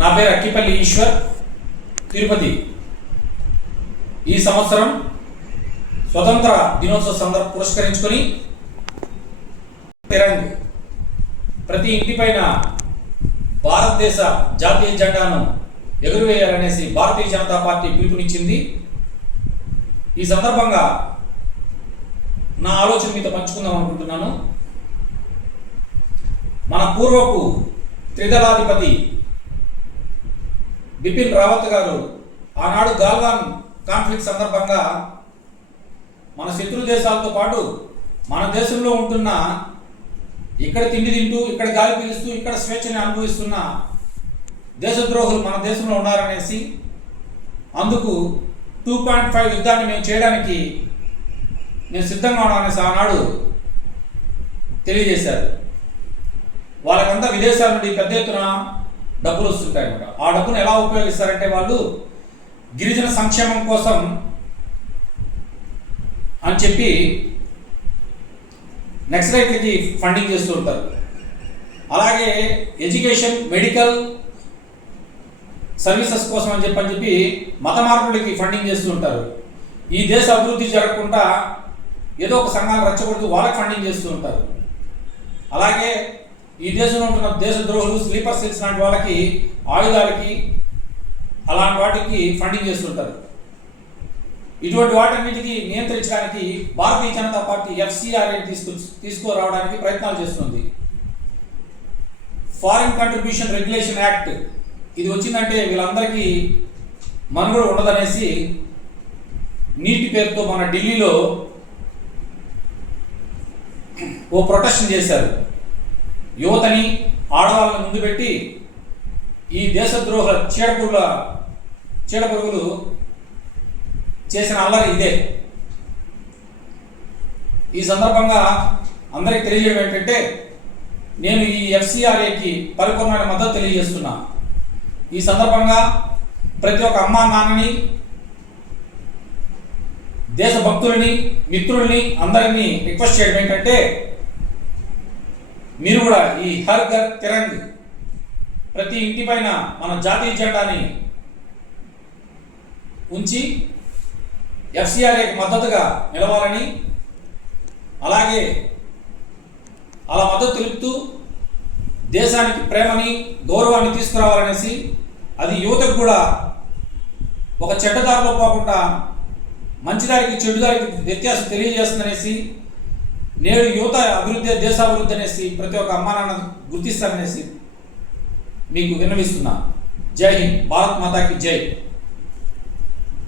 నా పేరు అక్కిపల్లి ఈశ్వర్, తిరుపతి. ఈ సంవత్సరం స్వతంత్ర దినోత్సవ పురస్కరించుకొని తిరంగ్ ప్రతి ఇంటిపైన భారతదేశ జాతీయ జెండాను ఎగురవేయాలనేసి భారతీయ జనతా పార్టీ పిలుపునిచ్చింది. ఈ సందర్భంగా నా ఆలోచన మీతో పంచుకుందాం అనుకుంటున్నాను. మన పూర్వపు త్రిదళాధిపతి బిపిన్ రావత్ గారు ఆనాడు గాల్వాన్ కాన్ఫ్లిక్ట్ సందర్భంగా మన శత్రు దేశాలతో పాటు మన దేశంలో ఉంటున్న, ఇక్కడ తిండి తింటూ, ఇక్కడ గాలి పీలుస్తూ, ఇక్కడ స్వేచ్ఛని అనుభవిస్తున్న దేశద్రోహులు మన దేశంలో ఉన్నారనేసి, అందుకు 2.5 యుద్ధాన్ని మేము చేయడానికి నేను సిద్ధంగా ఉన్నాననేసి ఆనాడు తెలియజేశారు. వాళ్ళకంతా విదేశాల నుండి పెద్ద ఎత్తున డబ్బులు వస్తుంటాయి అన్నమాట. ఆ డబ్బును ఎలా ఉపయోగిస్తారంటే వాళ్ళు గిరిజన సంక్షేమం కోసం అని చెప్పి నక్సలైట్లకి ఫండింగ్ చేస్తూ ఉంటారు. అలాగే ఎడ్యుకేషన్, మెడికల్ సర్వీసెస్ కోసం అని చెప్పి మత మార్పులకి ఫండింగ్ చేస్తూ ఉంటారు. ఈ దేశ అభివృద్ధి జరగకుండా ఏదో ఒక సంఘాలు రెచ్చగొడుతూ వాళ్ళకి ఫండింగ్ చేస్తూ ఉంటారు. అలాగే ఈ దేశంలో ఉంటున్న దేశద్రోహులు, స్లీపర్ సెల్స్ లాంటి వాళ్ళకి ఆయుధాలకి అలాంటి వాటికి ఫండింగ్ చేస్తుంటారు. ఇటువంటి వాటన్నిటికీ నియంత్రించడానికి భారతీయ జనతా పార్టీ FCRA తీసుకురావడానికి ప్రయత్నాలు చేస్తుంది. ఫారిన్ కంట్రిబ్యూషన్ రెగ్యులేషన్ యాక్ట్ ఇది వచ్చిందంటే వీళ్ళందరికీ మనుగడ ఉండదనేసి నీటి పేరుతో మన ఢిల్లీలో ఓ ప్రొటెస్ట్ చేశారు. యువతని, ఆడవాళ్ళని ముందు పెట్టి ఈ దేశద్రోహుల చీడపురుగులు చేసిన అల్లరి ఇదే. ఈ సందర్భంగా అందరికీ తెలియజేయడం ఏంటంటే, నేను ఈ FCRAకి పరిపూర్ణమైన మద్దతు తెలియజేస్తున్నా. ఈ సందర్భంగా ప్రతి ఒక్క అమ్మా నాన్నని, దేశభక్తులని, మిత్రుల్ని అందరినీ రిక్వెస్ట్ చేయడం ఏంటంటే, మీరు కూడా ఈ హర్ ఘర్ తిరంగ్ ప్రతి ఇంటి పైన మన జాతీయ జెండాని ఉంచి FCRAకి మద్దతుగా నిలవాలని, అలాగే అలా మద్దతు తెలుపుతూ దేశానికి ప్రేమని, గౌరవాన్ని తీసుకురావాలనేసి, అది యువతకు కూడా ఒక చెడ్డదారిలో పోకుండా మంచిదారికి చెడుదారికి వ్యత్యాసం తెలియజేస్తుందనేసి, నేడు యువత అభివృద్ధి దేశాభివృద్ధి అనేసి ప్రతి ఒక్క అమ్మా నాన్న గుర్తిస్తారనేసి మీకు విన్నవిస్తున్నా. జై హింద్, భారత్ మాతాకి జై.